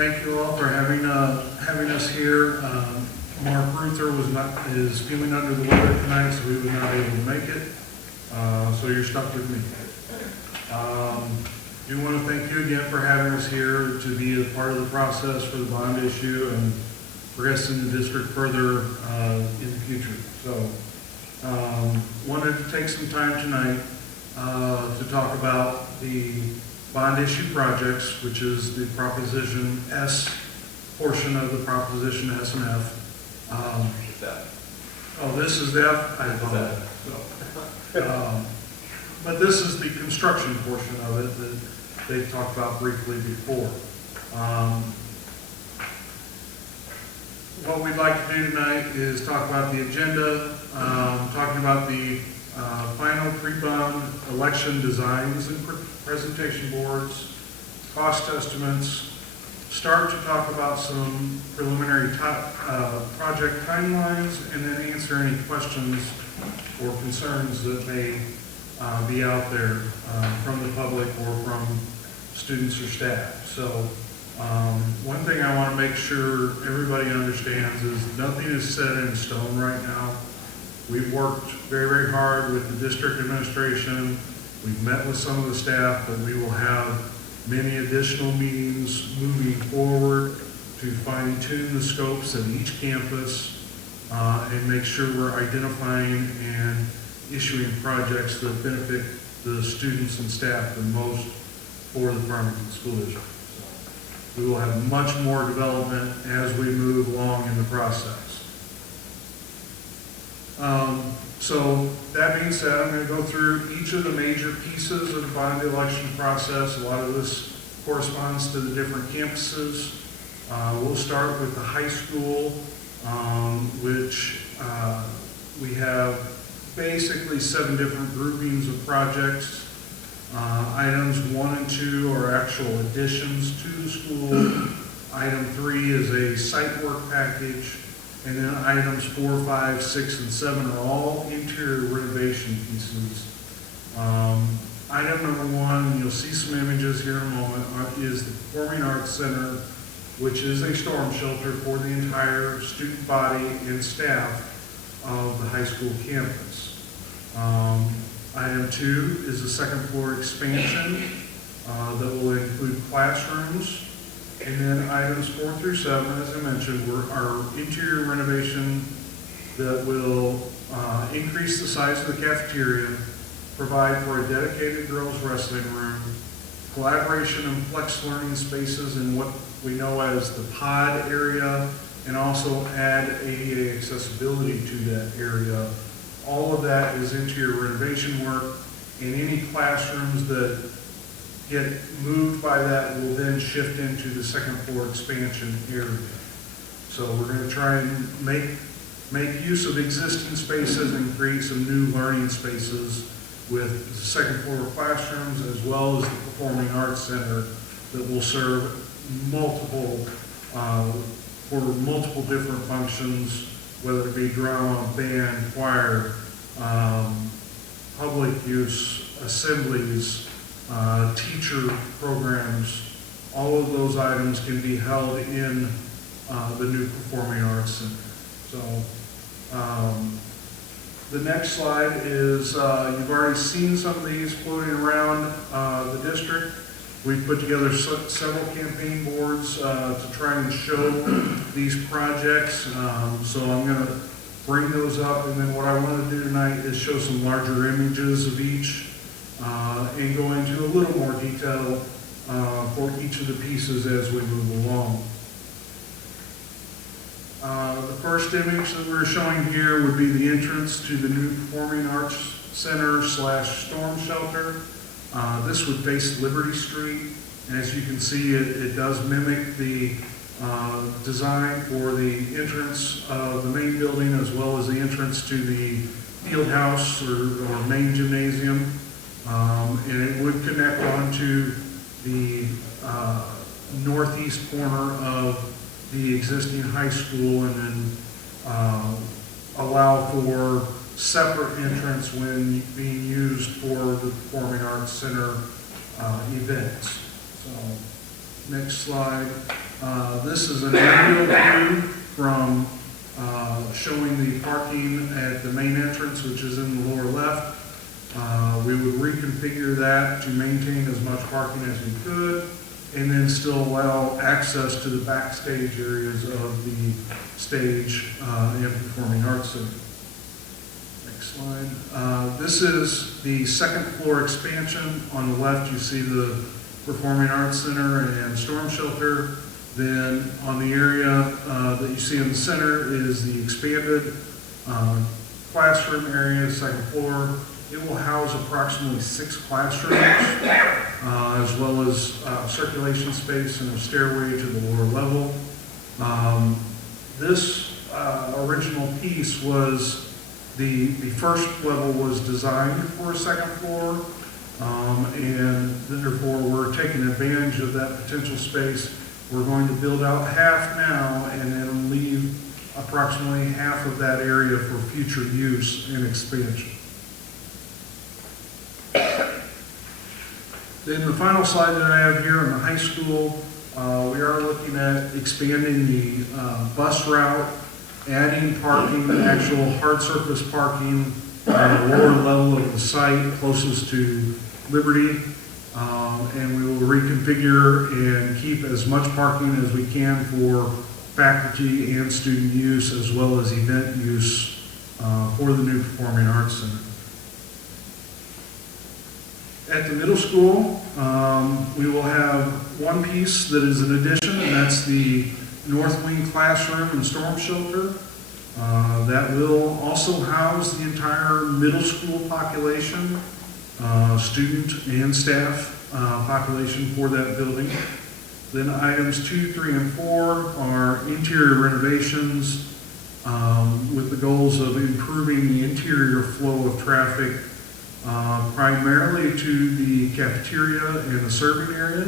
thank you all for having us here. Mark Ruther is feeling under the weather tonight, so he was not able to make it. So you're stuck with me. Do want to thank you again for having us here to be a part of the process for the bond issue and progressing the district further in the future. So wanted to take some time tonight to talk about the bond issue projects, which is the Proposition S portion of the Proposition S and F. Oh, this is the F? I apologize. But this is the construction portion of it that they talked about briefly before. What we'd like to do tonight is talk about the agenda, talking about the final pre-bond election designs and presentation boards, cost estimates, start to talk about some preliminary project timelines, and then answer any questions or concerns that may be out there from the public or from students or staff. So one thing I want to make sure everybody understands is nothing is set in stone right now. We've worked very, very hard with the district administration. We've met with some of the staff, but we will have many additional meetings moving forward to fine-tune the scopes of each campus and make sure we're identifying and issuing projects that benefit the students and staff the most for the Farmington School District. We will have much more development as we move along in the process. So that being said, I'm going to go through each of the major pieces of the bond election process. A lot of this corresponds to the different campuses. We'll start with the high school, which we have basically 7 different groupings of projects. Items 1 and 2 are actual additions to the school. Item 3 is a site work package. And then items 4, 5, 6, and 7 are all interior renovation pieces. Item number 1, you'll see some images here in a moment, is the Performing Arts Center, which is a storm shelter for the entire student body and staff of the high school campus. Item 2 is the second floor expansion that will include classrooms. And then items 4 through 7, as I mentioned, are interior renovation that will increase the size of the cafeteria, provide for a dedicated girls' wrestling room, collaboration and flex learning spaces in what we know as the pod area, and also add ADA accessibility to that area. All of that is interior renovation work, and any classrooms that get moved by that will then shift into the second floor expansion area. So we're going to try and make use of existing spaces and create some new learning spaces with the second floor classrooms as well as the Performing Arts Center that will serve multiple different functions, whether it be drama, band, choir, public use, assemblies, teacher programs. All of those items can be held in the new Performing Arts Center. So the next slide is, you've already seen some of these floating around the district. We've put together several campaign boards to try and show these projects. So I'm going to bring those up, and then what I want to do tonight is show some larger images of each and go into a little more detail for each of the pieces as we move along. The first image that we're showing here would be the entrance to the new Performing Arts Center / storm shelter. This would face Liberty Street. As you can see, it does mimic the design for the entrance of the main building as well as the entrance to the field house or main gymnasium. And it would connect onto the northeast corner of the existing high school and then allow for separate entrance when being used for the Performing Arts Center events. So, next slide. This is an aerial view from showing the parking at the main entrance, which is in the lower left. We would reconfigure that to maintain as much parking as we could, and then still allow access to the backstage areas of the stage and Performing Arts Center. Next slide. This is the second floor expansion. On the left, you see the Performing Arts Center and Storm Shelter. Then on the area that you see in the center is the expanded classroom area, second floor. It will house approximately 6 classrooms, as well as circulation space and a stairway to the lower level. This original piece was, the first level was designed for a second floor, and therefore we're taking advantage of that potential space. We're going to build out half now and then leave approximately half of that area for future use and expansion. Then the final slide that I have here in the high school, we are looking at expanding the bus route, adding parking, actual hard surface parking at the lower level of the site closest to Liberty. And we will reconfigure and keep as much parking as we can for faculty and student use, as well as event use for the new Performing Arts Center. At the middle school, we will have one piece that is an addition, and that's the North Wing classroom and storm shelter. That will also house the entire middle school population, student and staff population for that building. Then items 2, 3, and 4 are interior renovations with the goals of improving the interior flow of traffic, primarily to the cafeteria and the serving area,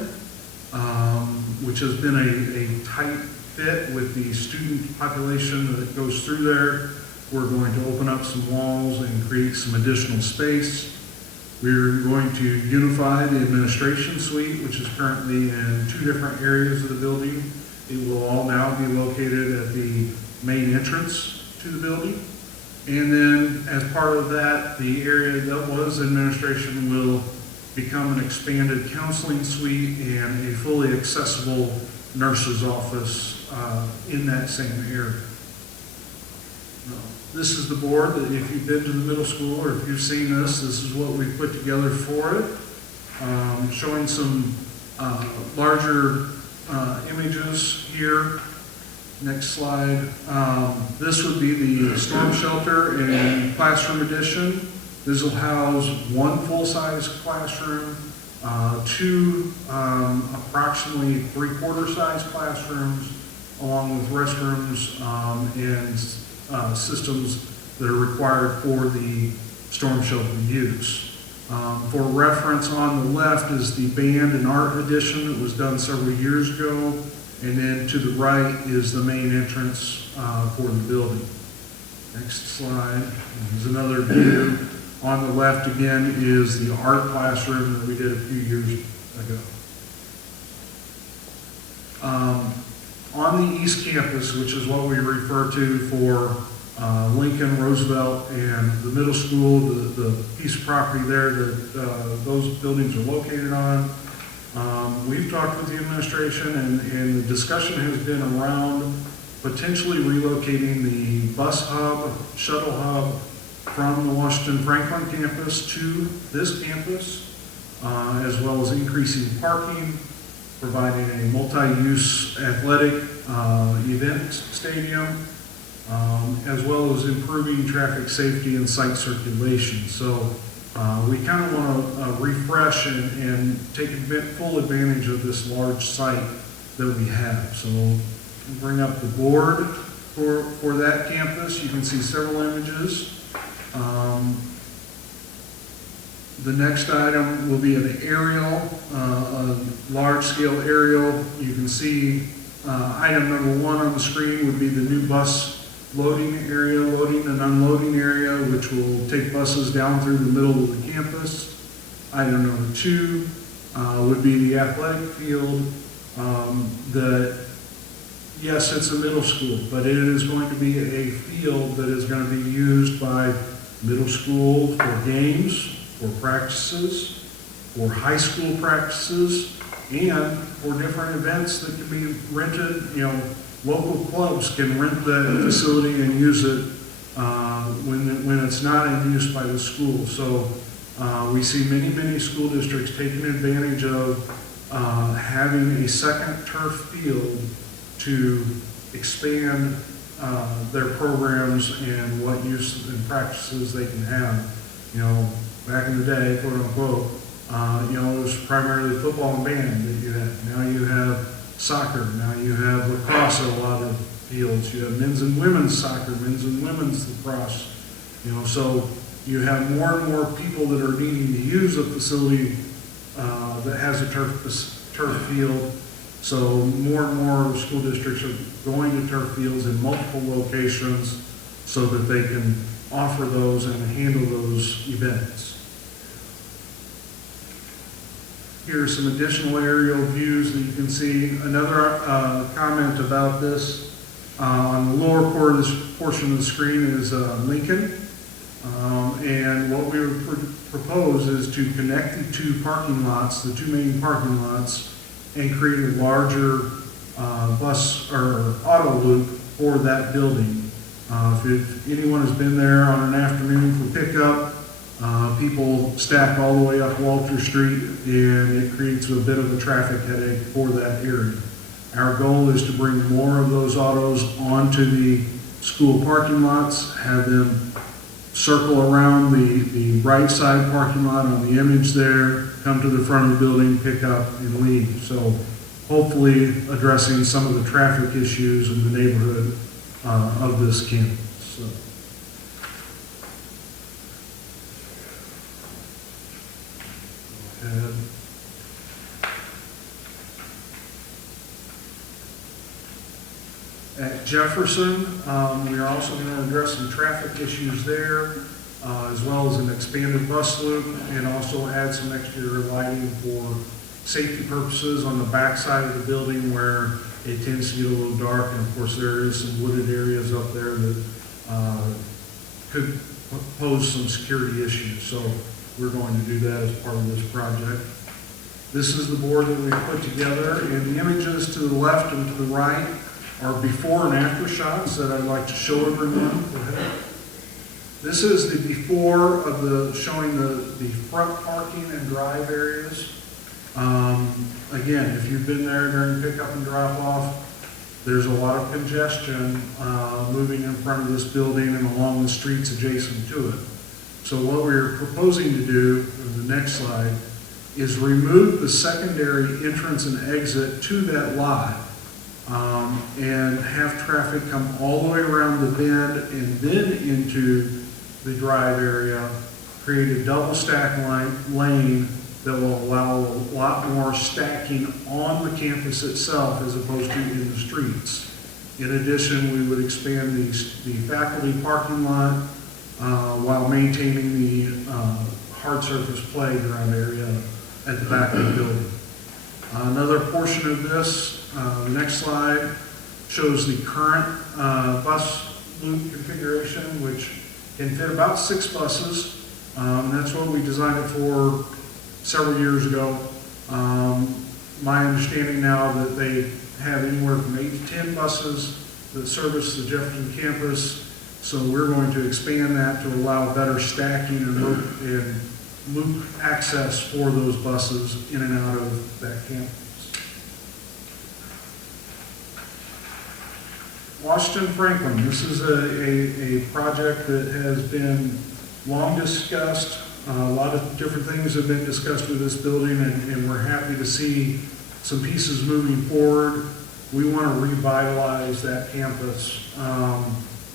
which has been a tight fit with the student population that goes through there. We're going to open up some walls and create some additional space. We're going to unify the administration suite, which is currently in 2 different areas of the building. It will all now be located at the main entrance to the building. And then as part of that, the area that was administration will become an expanded counseling suite and a fully accessible nurse's office in that same area. This is the board that if you've been to the middle school or if you've seen this is what we put together for it. Showing some larger images here. Next slide. This would be the storm shelter and classroom addition. This will house 1 full-size classroom, 2 approximately 3/4 size classrooms, along with restrooms and systems that are required for the storm shelter use. For reference, on the left is the band and art addition that was done several years ago. And then to the right is the main entrance for the building. Next slide is another view. On the left again is the art classroom that we did a few years ago. On the East Campus, which is what we refer to for Lincoln, Roosevelt, and the middle school, the piece of property there that those buildings are located on, we've talked with the administration and the discussion has been around potentially relocating the bus hub, shuttle hub from the Washington Franklin campus to this campus, as well as increasing parking, providing a multi-use athletic event stadium, as well as improving traffic safety and site circulation. So we kind of want to refresh and take full advantage of this large site that we have. So we'll bring up the board for that campus. You can see several images. The next item will be an aerial, a large-scale aerial. You can see item number 1 on the screen would be the new bus loading area, loading and unloading area, which will take buses down through the middle of the campus. Item number 2 would be the athletic field that Yes, it's a middle school, but it is going to be a field that is going to be used by middle school for games, for practices, for high school practices, and for different events that can be rented. You know, local clubs can rent the facility and use it when it's not in use by the school. So we see many school districts taking advantage of having a second turf field to expand their programs and what use and practices they can have. You know, back in the day, quote unquote, you know, it was primarily football and band that you had. Now you have soccer. Now you have lacrosse at a lot of fields. You have men's and women's soccer, men's and women's lacrosse. You know, so you have more and more people that are needing to use a facility that has a turf field. So more and more school districts are going to turf fields in multiple locations so that they can offer those and handle those events. Here are some additional aerial views that you can see. Another comment about this, on the lower portion of the screen is Lincoln. And what we would propose is to connect the two parking lots, the two main parking lots, and create a larger bus or auto loop for that building. If anyone has been there on an afternoon for pickup, people stack all the way up Walter Street, and it creates a bit of a traffic headache for that area. Our goal is to bring more of those autos onto the school parking lots, have them circle around the right side parking lot on the image there, come to the front of the building, pick up, and leave. So hopefully addressing some of the traffic issues in the neighborhood of this campus. So. At Jefferson, we are also going to address some traffic issues there, as well as an expanded bus loop, and also add some exterior lighting for safety purposes on the back side of the building where it tends to get a little dark, and of course there is some wooded areas up there that could pose some security issues. So we're going to do that as part of this project. This is the board that we've put together, and the images to the left and to the right are before and after shots that I'd like to show everyone. Go ahead. This is the before of showing the front parking and drive areas. Again, if you've been there during pickup and drop off, there's a lot of congestion moving in front of this building and along the streets adjacent to it. So what we're proposing to do, in the next slide, is remove the secondary entrance and exit to that lot and have traffic come all the way around the bend and then into the drive area, create a double stack lane that will allow a lot more stacking on the campus itself as opposed to in the streets. In addition, we would expand the faculty parking lot while maintaining the hard surface playground area at the back of the building. Another portion of this, the next slide, shows the current bus loop configuration, which can fit about 6 buses. That's what we designed it for several years ago. My understanding now that they have anywhere from 8 to 10 buses that service the Jefferson campus. So we're going to expand that to allow better stacking and loop access for those buses in and out of that campus. Washington Franklin, this is a project that has been long discussed. A lot of different things have been discussed with this building, and we're happy to see some pieces moving forward. We want to revitalize that campus,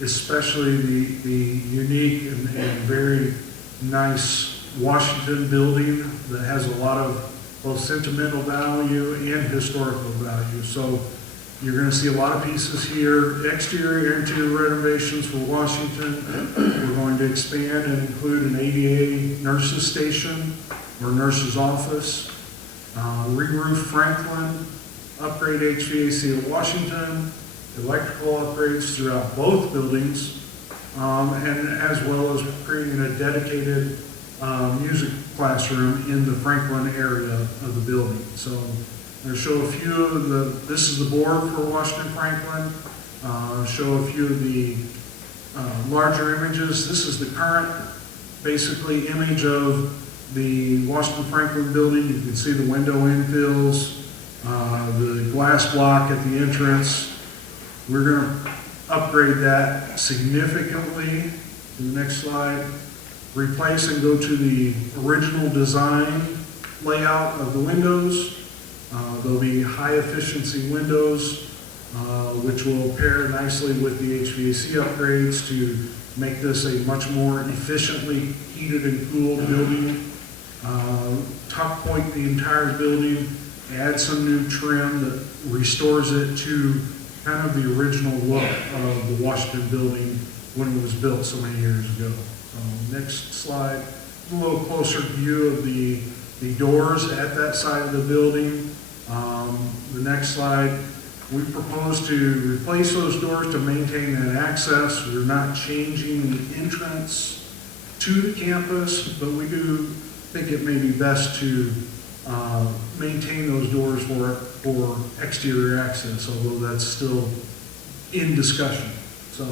especially the unique and very nice Washington building that has a lot of both sentimental value and historical value. So you're going to see a lot of pieces here. Exterior, interior renovations for Washington. We're going to expand and include an ADA nurses station or nurses office. Re-roof Franklin, upgrade HVAC at Washington, electrical upgrades throughout both buildings, and as well as creating a dedicated music classroom in the Franklin area of the building. So I'm going to show a few of this is the board for Washington Franklin, show a few of the larger images. This is the current, basically, image of the Washington Franklin building. You can see the window infills, the glass block at the entrance. We're going to upgrade that significantly. The next slide. Replace and go to the original design layout of the windows. There'll be high efficiency windows, which will pair nicely with the HVAC upgrades to make this a much more efficiently heated and cooled building. Top point the entire building, add some new trim that restores it to kind of the original look of the Washington building when it was built so many years ago. Next slide, a little closer view of the doors at that side of the building. The next slide, we propose to replace those doors to maintain that access. We're not changing the entrance to the campus, but we do think it may be best to maintain those doors for exterior access, although that's still in discussion. So,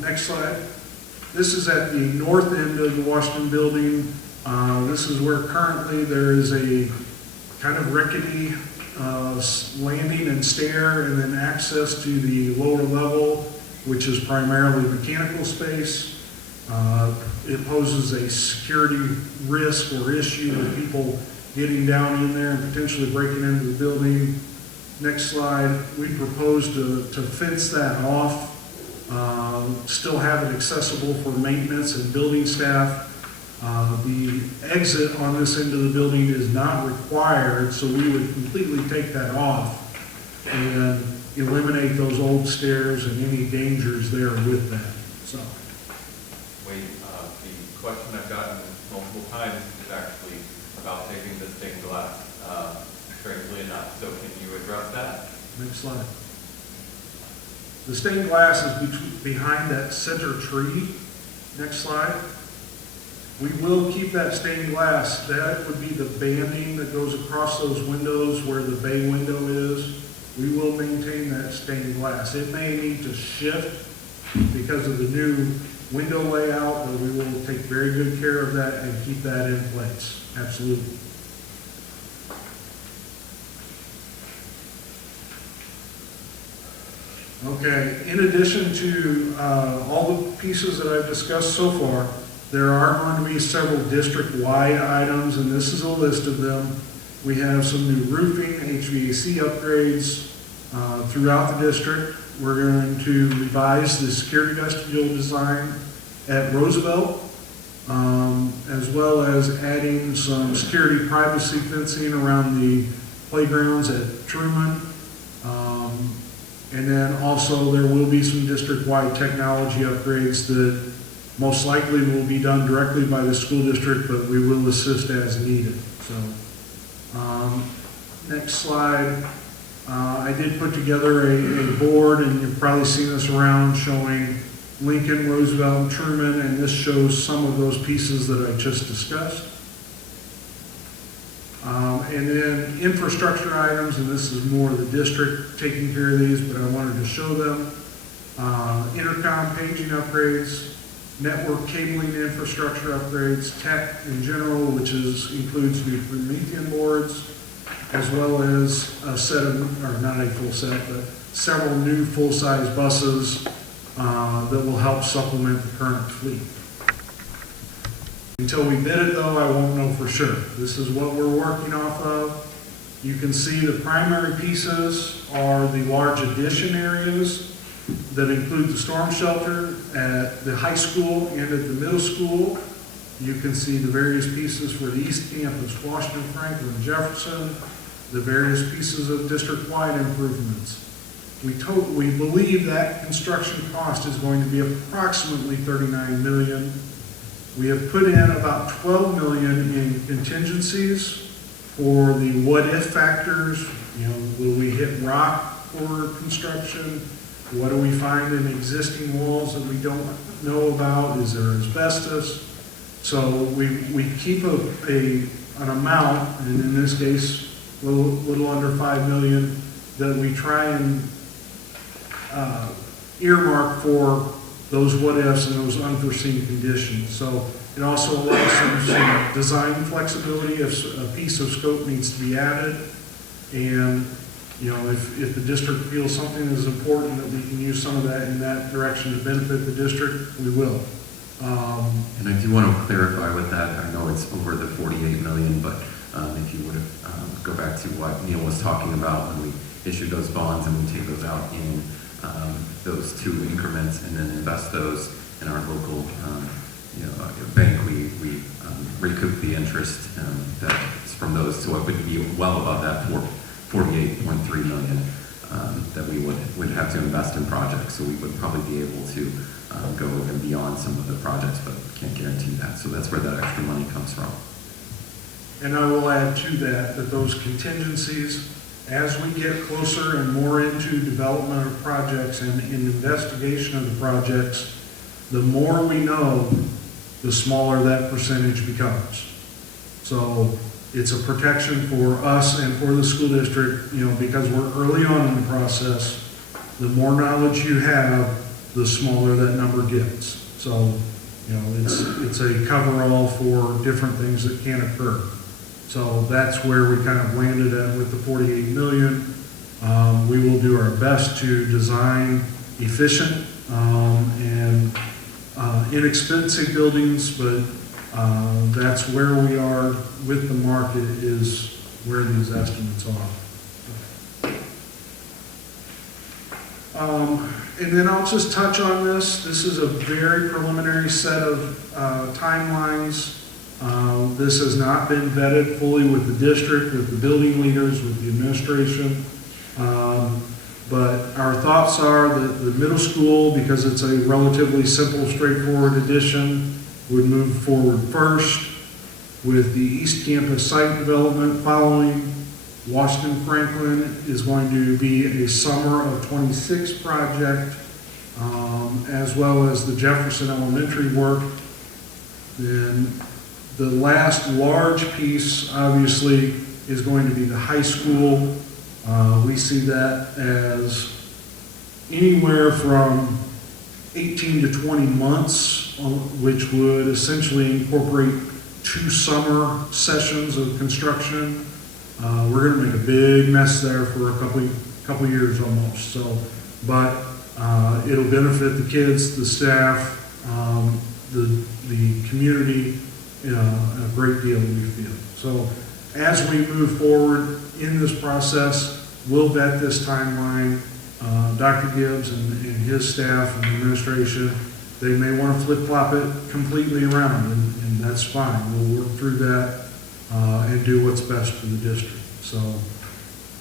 next slide. This is at the north end of the Washington building. This is where currently there is a kind of rickety landing and stair, and then access to the lower level, which is primarily mechanical space. It poses a security risk or issue with people getting down in there and potentially breaking into the building. Next slide, we propose to fence that off, still have it accessible for maintenance and building staff. The exit on this end of the building is not required, so we would completely take that off and eliminate those old stairs and any dangers there with that. So, Wait, the question I've gotten multiple times is actually about taking the stained glass, strangely enough. So can you address that? Next slide. The stained glass is behind that center tree. Next slide. We will keep that stained glass. That would be the banding that goes across those windows where the bay window is. We will maintain that stained glass. It may need to shift because of the new window layout, but we will take very good care of that and keep that in place. Absolutely. Okay, in addition to all the pieces that I've discussed so far, there are going to be several district-wide items, and this is a list of them. We have some new roofing, HVAC upgrades throughout the district. We're going to revise the security vestibule design at Roosevelt, as well as adding some security privacy fencing around the playgrounds at Truman. And then also there will be some district-wide technology upgrades that most likely will be done directly by the school district, but we will assist as needed. So, next slide. I did put together a board, and you've probably seen this around, showing Lincoln, Roosevelt, and Truman, and this shows some of those pieces that I just discussed. And then infrastructure items, and this is more the district taking care of these, but I wanted to show them. Intercom paging upgrades, network cabling infrastructure upgrades, tech in general, which includes new Promethean boards, as well as a set of, or not a full set, but several new full-size buses that will help supplement the current fleet. Until we bid it though, I won't know for sure. This is what we're working off of. You can see the primary pieces are the large addition areas that include the storm shelter at the high school and at the middle school. You can see the various pieces for the East Campus, Washington, Franklin, Jefferson, the various pieces of district-wide improvements. We believe that construction cost is going to be approximately $39 million. We have put in about $12 million in contingencies for the what-if factors. You know, will we hit rock for construction? What do we find in existing walls that we don't know about? Is there asbestos? So we keep an amount, and in this case, a little under 5 million, that we try and earmark for those what-ifs and those unforeseen conditions. So it also allows some design flexibility if a piece of scope needs to be added. And, you know, if the district feels something is important that we can use some of that in that direction to benefit the district, we will. And I do want to clarify with that, I know it's over the 48 million, but if you would go back to what Neil was talking about when we issued those bonds and we take those out in those 2 increments and then invest those in our local bank, we recoup the interest that's from those, so it would be well above that 48.3 million that we would have to invest in projects. So we would probably be able to go even beyond some of the projects, but can't guarantee that. So that's where that extra money comes from. And I will add to that those contingencies, as we get closer and more into development of projects and in investigation of the projects, the more we know, the smaller that percentage becomes. So it's a protection for us and for the school district, you know, because we're early on in the process. The more knowledge you have, the smaller that number gets. So, you know, it's a coverall for different things that can occur. So that's where we kind of landed at with the 48 million. We will do our best to design efficient and inexpensive buildings, but that's where we are with the market, is where these estimates are. And then I'll just touch on this. This is a very preliminary set of timelines. This has not been vetted fully with the district, with the building leaders, with the administration. But our thoughts are that the middle school, because it's a relatively simple, straightforward addition, would move forward first, with the East Campus site development following. Washington Franklin is going to be a summer of '26 project, as well as the Jefferson Elementary work. Then the last large piece, obviously, is going to be the high school. We see that as anywhere from 18 to 20 months, which would essentially incorporate 2 summer sessions of construction. We're going to make a big mess there for a couple years almost. So, but it'll benefit the kids, the staff, the community a great deal, we feel. So, as we move forward in this process, we'll vet this timeline. Dr. Gibbs and his staff and administration, they may want to flip-flop it completely around, and that's fine. We'll work through that and do what's best for the district. So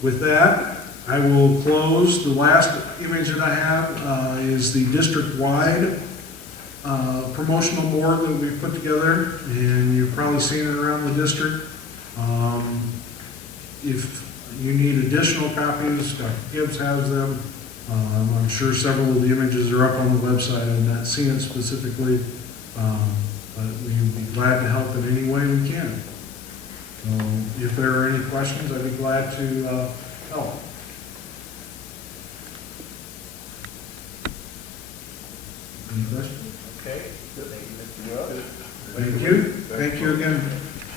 with that, I will close. The last image that I have is the district-wide promotional board that we've put together, and you've probably seen it around the district. If you need additional copies, Dr. Gibbs has them. I'm sure several of the images are up on the website. I've not seen it specifically, but we'd be glad to help in any way we can. So if there are any questions, I'd be glad to help. Any questions? Okay, thank you, Mr. Rupp. Thank you. Thank you again.